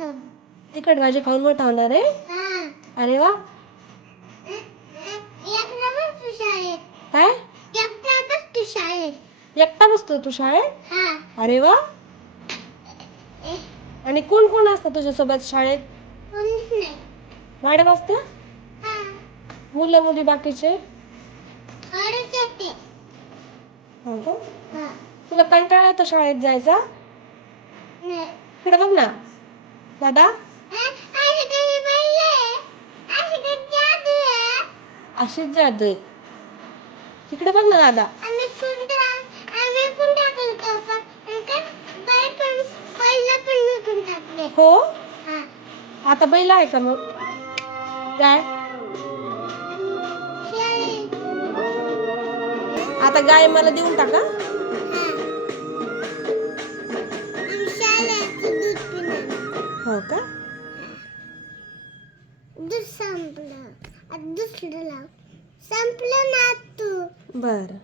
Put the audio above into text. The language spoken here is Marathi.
तिखट भाजी खाऊन मोठा होणार आहे. अरे वा. काय एकटा बसतो तू शाळेत? अरे वा. आणि कोण कोण असतं तुझ्यासोबत शाळेत? मॅडम असते? मुलं मुली बाकीचे? हो का? तुला कंटाळा येतो शाळेत जायचा? इकडे बघ ना दादा. अशीच जादू आहे. तिकडे बघ ना दादा. हो. आता बैल आहे का मग? गाय? आता गाय मला देऊन टाका. हो का? संपलं ना तू. बरं.